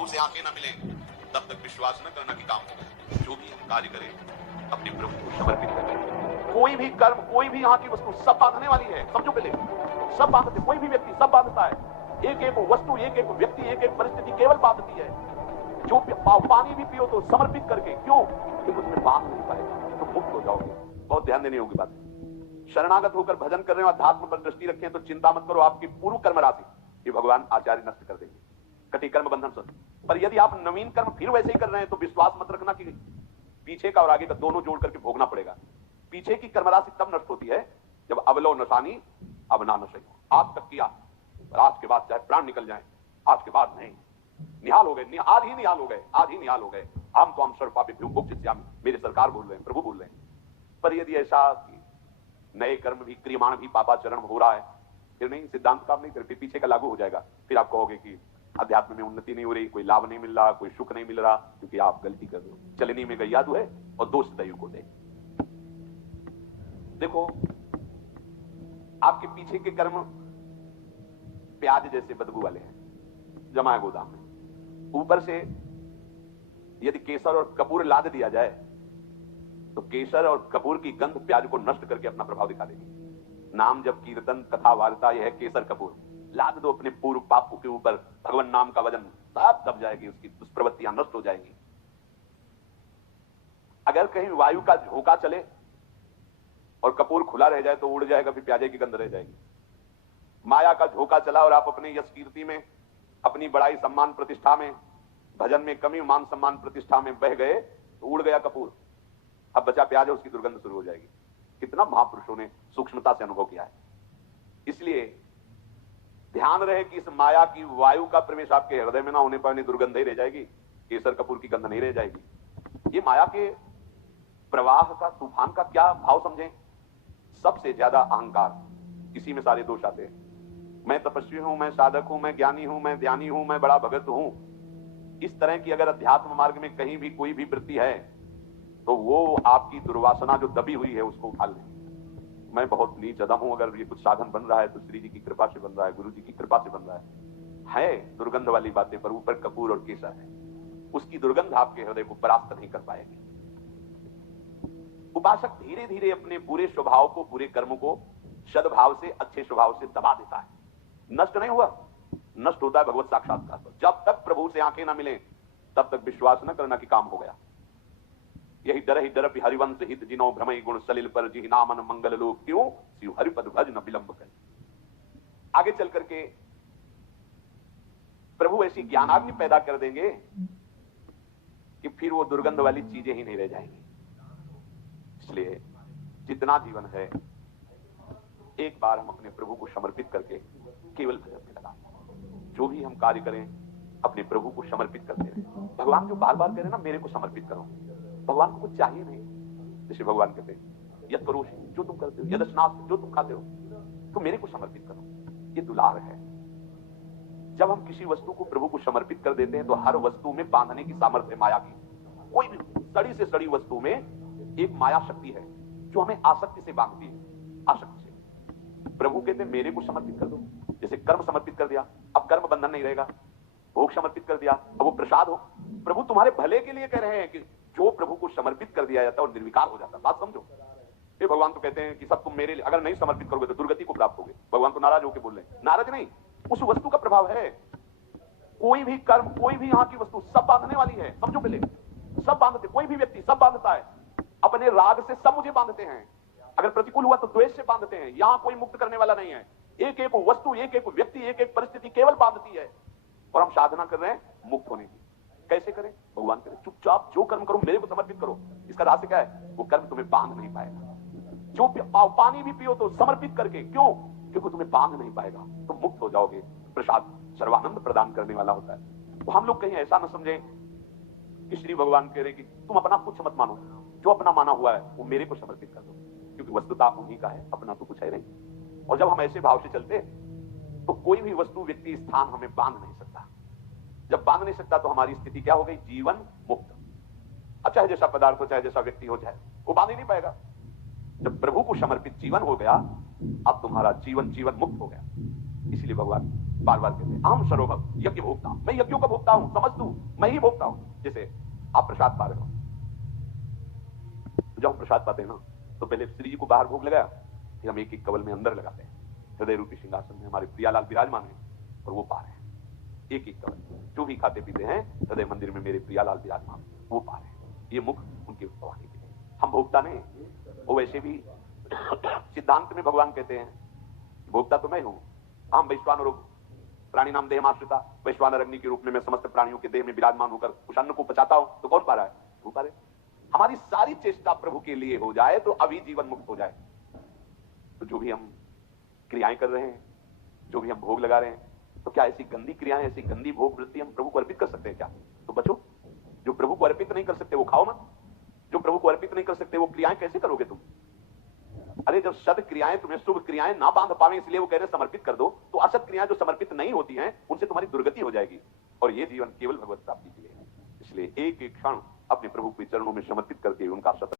प्रभु से आंखें न मिले तब तक विश्वास न करना कि काम होगा। जो भी हम कार्य करें अपने प्रभु को समर्पित करें। कोई भी कर्म, कोई भी यहाँ की वस्तु सब बांधने वाली है। समझो पहले, सब बांधते, कोई भी व्यक्ति सब बांधता है। एक एक वस्तु, एक एक व्यक्ति, एक एक परिस्थिति केवल बांधती है। जो पानी भी पियो तो समर्पित करके, क्यों? क्योंकि उसमें बांध नहीं पाएगा तो मुक्त हो जाओगे। बहुत ध्यान देने होगी बात। शरणागत होकर भजन कर रहे हो, अध्यात्म पर दृष्टि रखें तो चिंता मत करो, आपकी पूर्व कर्म राशि ये भगवान आचार्य नष्ट कर देंगे। कटी कर्म बंधन सुन। पर यदि आप नवीन कर्म फिर वैसे ही कर रहे हैं तो विश्वास मत रखना कि पीछे का और आगे का दोनों जोड़ करके भोगना पड़ेगा। पीछे की कर्म राशि तब नष्ट होती है जब अवलो नशानी अब ना नशे। आज तक किया, आज के बाद चाहे प्राण निकल जाए, आज के बाद नहीं। निहाल हो गए, आज ही निहाल हो गए, आज ही निहाल हो गए। हम तो हम सर्वपापी मुक्त, मेरे सरकार बोल रहे हैं, प्रभु बोल रहे हैं। पर यदि ऐसा नए कर्म भी क्रियमाण भी पापाचरण हो रहा है, फिर नहीं, सिद्धांत काम नहीं, फिर पीछे का लागू हो जाएगा। फिर आप कहोगे कि अध्यात्म में उन्नति नहीं हो रही, कोई लाभ नहीं मिल रहा, कोई सुख नहीं मिल रहा, क्योंकि आप गलती कर रहे हो। चलनी में गैया है और दोष दयु को दे। देखो, आपके पीछे के कर्म प्याज जैसे बदबू वाले हैं, जमा है गोदाम में। ऊपर से यदि केसर और कपूर लाद दिया जाए तो केसर और कपूर की गंध प्याज को नष्ट करके अपना प्रभाव दिखा देगी। नाम जब कीर्तन कथा वार्ता यह है केसर कपूर, लाद दो अपने पूर्व पापों के ऊपर, भगवान नाम का वजन साफ दब जाएगी, उसकी दुष्प्रवृत्तियां नष्ट हो जाएंगी। अगर कहीं वायु का झोंका चले और कपूर खुला रह जाए तो उड़ जाएगा, फिर प्याजे की गंध रह जाएगी। माया का झोंका चला और आप अपने यश कीर्ति में, अपनी बड़ाई सम्मान प्रतिष्ठा में, भजन में कमी मान सम्मान प्रतिष्ठा में बह गए तो उड़ गया कपूर, अब बचा प्याज है, उसकी दुर्गंध शुरू हो जाएगी। कितना महापुरुषों ने सूक्ष्मता से अनुभव किया है। इसलिए ध्यान रहे कि इस माया की वायु का प्रवेश आपके हृदय में ना होने पर दुर्गंध ही रह जाएगी, केसर कपूर की गंध नहीं रह जाएगी। ये माया के प्रवाह का, तूफान का क्या भाव समझें? सबसे ज्यादा अहंकार, इसी में सारे दोष आते हैं। मैं तपस्वी हूं, मैं साधक हूं, मैं ज्ञानी हूं, मैं ध्यानी हूं, मैं बड़ा भगत हूं। इस तरह की अगर अध्यात्म मार्ग में कहीं भी कोई भी वृत्ति है तो वो आपकी दुर्वासना जो दबी हुई है उसको उठा ले। मैं बहुत नीच अदम हूं, अगर ये कुछ साधन बन रहा है तो श्री जी की कृपा से बन रहा है, गुरु जी की कृपा से बन रहा है दुर्गंध वाली बातें, पर ऊपर कपूर और केसर है, उसकी दुर्गंध आपके हृदय को परास्त नहीं कर पाएगी। उपासक धीरे धीरे अपने बुरे स्वभाव को, बुरे कर्म को सद्भाव से, अच्छे स्वभाव से दबा देता है। नष्ट नहीं हुआ, नष्ट होता है भगवत साक्षात्कार पर। जब तक प्रभु से आंखें ना मिले तब तक विश्वास न करना कि काम हो गया। यही डर ही डर हरिवंश हित जिनो भ्रमई गुण सलिल पर जी नामन मंगल लोक, क्यों शिव हरिपद भज न विलंब कर। आगे चल करके प्रभु ऐसी ज्ञानाग्नि पैदा कर देंगे कि फिर वो दुर्गंध वाली चीजें ही नहीं रह जाएंगी। इसलिए जितना जीवन है एक बार हम अपने प्रभु को समर्पित करके केवल भजन में लगा। जो भी हम कार्य करें अपने प्रभु को समर्पित करते रहे। भगवान जो बार बार कह रहे ना, मेरे को समर्पित करो। भगवान को कुछ चाहिए नहीं। जैसे भगवान कहते हैं यद करोषि, जो तुम करते हो, यद स्नात, जो तुम खाते हो, तो मेरे को समर्पित करो। ये दुलार है। जब हम किसी वस्तु को प्रभु को समर्पित कर देते हैं तो हर वस्तु में बांधने की सामर्थ्य है माया की। कोई भी सड़ी से सड़ी वस्तु में एक माया शक्ति है जो हमें आसक्ति से बांधती है, आसक्ति से। प्रभु कहते हैं मेरे को समर्पित कर दो। जैसे कर्म समर्पित कर दिया, अब कर्म बंधन नहीं रहेगा। भोग समर्पित कर दिया, अब वो प्रसाद हो। प्रभु तुम्हारे भले के लिए कह रहे हैं कि जो प्रभु को समर्पित कर दिया जाता है और निर्विकार हो जाता है। बात समझो। ये भगवान तो कहते हैं कि सब तुम मेरे लिए, अगर नहीं समर्पित करोगे तो दुर्गति को प्राप्त होगे। भगवान तो नाराज होकर बोल रहे हैं। नाराज नहीं, उस वस्तु का प्रभाव है। कोई भी कर्म, कोई भी यहाँ की वस्तु सब बांधने वाली है। समझो पहले, सब बांधते, कोई भी व्यक्ति सब बांधता है। अपने राग से सब मुझे बांधते हैं, अगर प्रतिकूल हुआ तो द्वेष से बांधते हैं। यहां कोई मुक्त करने वाला नहीं है। एक एक वस्तु, एक एक व्यक्ति, एक एक परिस्थिति केवल बांधती है। और हम साधना कर रहे हैं मुक्त होने की। कैसे करें? भगवान करें चुपचाप जो कर्म करो मेरे को समर्पित करो। इसका रहस्य क्या है? वो कर्म तुम्हें बांध नहीं पाएगा। जो पानी भी पियो तो समर्पित करके, क्यों? क्योंकि तुम्हें बांध नहीं पाएगा, तुम मुक्त हो जाओगे। प्रसाद सर्वानंद प्रदान करने वाला होता है। तो हम लोग कहीं ऐसा न समझे कि श्री भगवान कह रहे कि तुम अपना कुछ मत मानो, जो अपना माना हुआ है वो मेरे को समर्पित कर दो, क्योंकि वस्तुता उन्हीं का है, अपना तो कुछ है नहीं। और जब हम ऐसे भाव से चलते तो कोई भी वस्तु, व्यक्ति, स्थान हमें बांध नहीं सकता। जब बांध नहीं सकता तो हमारी स्थिति क्या हो गई? जीवन मुक्त। अब चाहे जैसा पदार्थ हो, चाहे जैसा व्यक्ति हो जाए, वो बांध ही नहीं पाएगा। जब प्रभु को समर्पित जीवन हो गया, अब तुम्हारा जीवन जीवन मुक्त हो गया। इसलिए भगवान बार बार कहते हैं अहम सर्वभक्त यज्ञ भोक्ता, मैं यज्ञों का भोक्ता हूं, समझ तू, मैं ही भोक्ता हूं। जैसे आप प्रसाद पा रहे हो, जब हम प्रसाद पाते हैं ना, तो पहले श्री जी को बाहर भोग लगाया, फिर हम एक एक कवल में अंदर लगाते हैं। हृदय रूपी सिंहासन में हमारे प्रियालाल विराजमान है और वो पा रहे हैं एक एक कवल। जो भी खाते पीते हैं हृदय मंदिर में मेरे प्रियालाल विराजमान, वो पा रहे हैं। ये मुख उनके भगवान के लिए, हम भोक्ता नहीं। वो वैसे भी सिद्धांत में भगवान कहते हैं भोक्ता तो मैं हूं। हम वैश्वानर प्राणी नाम देह आश्रिता, वैश्वानर अग्नि के रूप में मैं समस्त प्राणियों के देह में विराजमान होकर उस अन्न को पचाता हूं, तो कौन पा रहा है? वो पा रहे। हमारी सारी चेष्टा प्रभु के लिए हो जाए तो अभी जीवन मुक्त हो जाए। तो जो भी हम क्रियाएं कर रहे हैं, जो भी हम भोग लगा रहे हैं, तो क्या ऐसी गंदी क्रियाएं, ऐसी गंदी भोग वृत्ति हम प्रभु को अर्पित कर सकते हैं क्या? तो बचो। जो प्रभु को अर्पित नहीं कर सकते वो खाओ मत। जो प्रभु को अर्पित नहीं कर सकते वो क्रियाएं कैसे करोगे तुम? अरे जब सद क्रियाएं तुम्हें शुभ क्रियाएं ना बांध पावे इसलिए वो कह रहे समर्पित कर दो, तो असत क्रियाएं जो समर्पित नहीं होती हैं उनसे तुम्हारी दुर्गति हो जाएगी। और ये जीवन केवल भगवत प्राप्ति के लिए है। इसलिए एक एक क्षण अपने प्रभु के चरणों में समर्पित करके उनका सत